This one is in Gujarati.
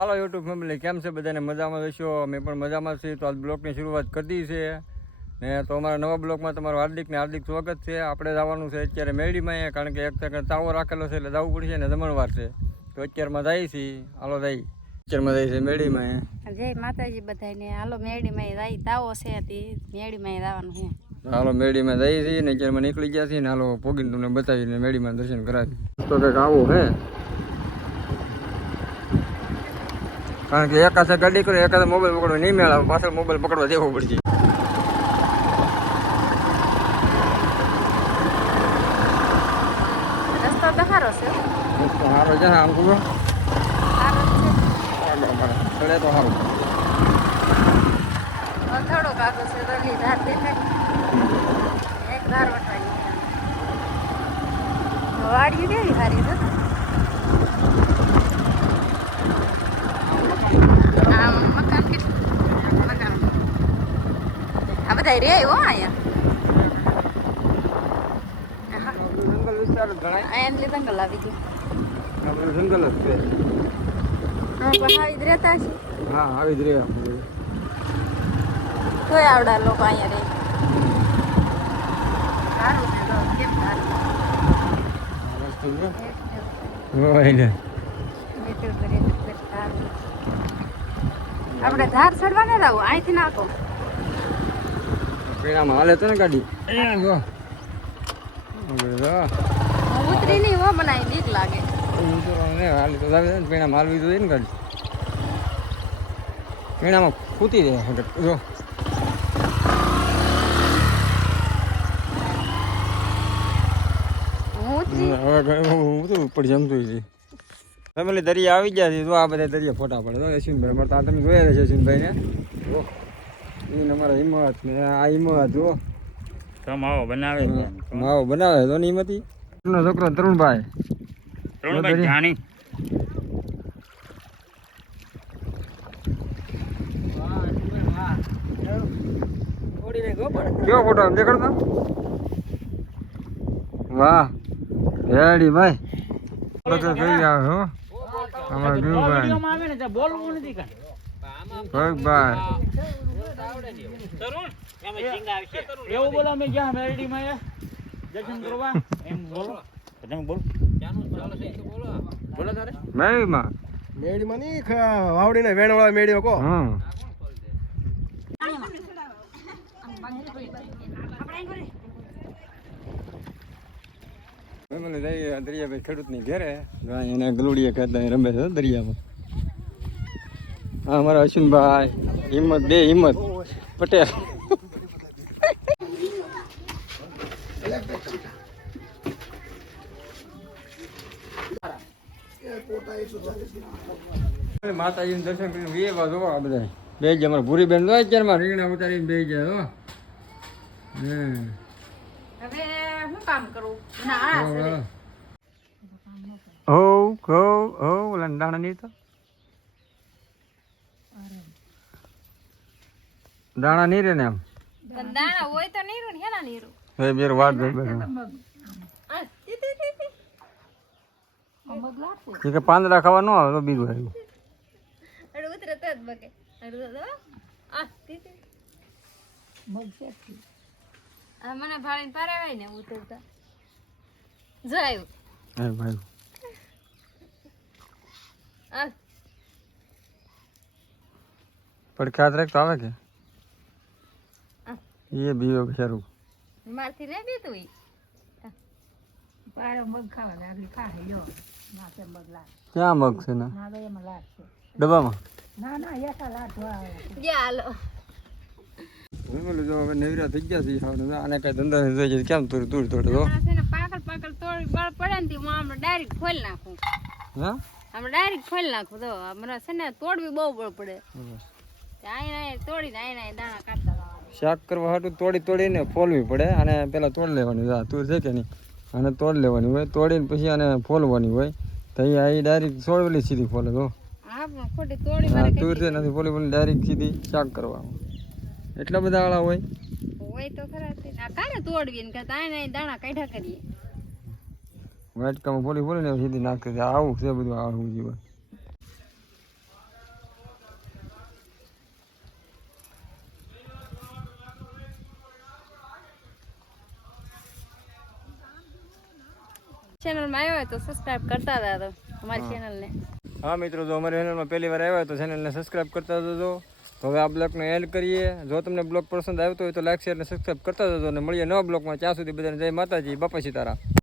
હાલો યુટ્યુબ ફેમિલી કેમ છે બધાને? મજામાં હશો? અમે પણ મજામાં છીએ. તો આજ બ્લોગની શરૂઆત કરી છે. ને તો અમારા નવા બ્લોગમાં તમારું હાર્દિક ને હાર્દિક સ્વાગત છે. આપણે જવાનું છે અત્યારે મેળીમાં કારણ કે એક સેકન્ડ તાવો રાખેલો છે એટલે જવું પડશે ને જમણવાર છે. તો અત્યારમાં જઈએ છીએ. હાલો જઈ અત્યારમાં જઈએ છીએ મેળીમાં જય માતાજી બધાને. હાલો મેળીમાં જાય તાવો છે તે મેળીમાં જવાનું છે. હાલો મેળીમાં જઈએ છીએ ને અત્યારમાં નીકળી ગયા છીએ ને હાલો પોગીને તમને બતાવીને મેળીમાં દર્શન કરાવી તો કંઈક આવું હે? કારણ કે એકાસે ગાડી કરો એકાદે મોબાઈલ પકડવા. નહીં મેળવે પાછળ મોબાઈલ પકડવા દેવો પડશે સારો છે. આમ જ ચડે તો સારું. થોડો કાગો છે રલી ધાર દેખાય. એક ધાર વાડી કેવી સારી છે? મકાન કેટલું? મકાન. આ બધા રે હો અહીંયા? હા જંગલ આવી ગયું જંગલ જ છે હા પણ આવી જ રહેતા છે હા આવી જ રહે. આપણે તોય આવડા લોકો અહીંયા રહે સારું આપણે ધાર ચડવા ને લાવો અહીંથી નાખો. પીણામાં હાલે તો ને ગાડી. ઉતરી નહીં હો મને અહીં બીક લાગે. હાલી તો જાવે ને પીણામાં હાલવી જોઈએ ને ગાડી. પીણામાં ખૂતી રહે જો. હવે હું તો ઉપર જમતું છે. ફેમિલી દરિયા આવી ગયા છે. તો આ બધા દરિયા ફોટા પડે. તો યશવિનભાઈ અમારે તો આ તમે જોયા છે યશવિનભાઈ ને જો એને અમારા હિંમત ને આ હિંમત જો. માવો બનાવે. માવો બનાવે. તો ની હિંમતી. નો છોકરો તરુણભાઈ. તરુણભાઈ જાણી કેવો ફોટો દેખાડતો? વાહ રેડી ભાઈ. થઈ ગયા હો. અમારા ત્યાં બોલવું નથી ભગભાઈ એવું બોલો અમે ગયા મેરડીમાં દર્શન કરવા એમ બોલો. તમે બોલો. બોલો. તારે. મેળીમાં મેળીમાં નહીં વાવડીને વેણવાળા મેળીઓ કો હમ ફેમિલી જઈએ દરિયાભાઈ ખેડૂતની ઘેરે. એને ગલુડીએ કહેતા રમે છે દરિયામાં. હા અમારા અશ્વિનભાઈ, હિંમત, બે હિંમત. પટેલ. માતાજીનું દર્શન કરીને વાર જોવો બધા બે જ અમારા ભૂરી બેન લો અત્યારમાં રીંગણા ઉતારીને બે જાય હો. હમ. હવે કામ કરું? ના છે. હો હો ઓલા દાણા નહીં તો. દાણા નહીં રે ને એમ. દાણા હોય તો નીરું ને હેના નીરું? બેર જોઈ મગ કે પાંદડા ખાવા ન આવે તો બીજું આવ્યું. અડું ઉતરે તો જ બગે અડું તો આ તી તી. આ મને ભાળીને પારેવાય ને ઉતરતા. જોયું હા ભાઈ આ પડખ્યાત રાખ તો આવે કે? એ બી બિચારું મારથી ને બીતું તું ક્યાં મગ છે ના? ડબ્બામાં? જા હાલો. બોલો જો હવે નવરા થઈ ગયા છે આને કઈ ધંધા નહીં થઈ કેમ તુર તુર તોડે તો? પાકલ તોડી બળ પડે ને હું આમ ડાયરેક્ટ ખોલી નાખું. હા? આમ ડાયરેક્ટ ખોલી નાખું તો. મને છે ને તોડવી બહુ બળ પડે. આઈને આઈને તોડીને આઈને આઈને દાણા કાઢતા શાક કરવા હાટું તોડી તોડીને ફોલવી પડે. અને પેલા તોડ લેવાની. હોય. તુર છે કે નહીં? અને તોડ લેવાની હોય. તોડીને પછી આને ફોલવાની હોય. તો અહીંયા અહીં ડાયરેક્ટ સોળવેલી સીધી ફોલે તો. તોડી હા તુર છે નથી ફોલી ફોલી ડાયરેક્ટ સીધી શાક કરવા. એટલા બધા વાળા હોય? હોય તો ખરા આ કાને તોડવી ને કહેતા આને દાણા કાઢ્યા કરીએ? વાટકામાં ફોલી ફોલી ને સીધી નાખી છે. આવું છે બધું આવું જીવન? ચેનલમાં આવ્યો હોય તો સબસ્ક્રાઇબ કરતા હતા તો અમારી ચેનલને હા મિત્રો જો અમારી ચેનલમાં પહેલી વાર આવ્યા હોય તો ચેનલને સબસ્ક્રાઇબ કરતા જજો તો હવે આ બ્લોગને એન્ડ કરીએ. જો તમને બ્લોગ પસંદ આવતો હોય તો લાઈક શેર અને સબસ્ક્રાઈબ કરતા જજો અને મળીએ નવા બ્લોગમાં ત્યાં સુધી બધાને જય માતાજી, બાપા સીતારામ.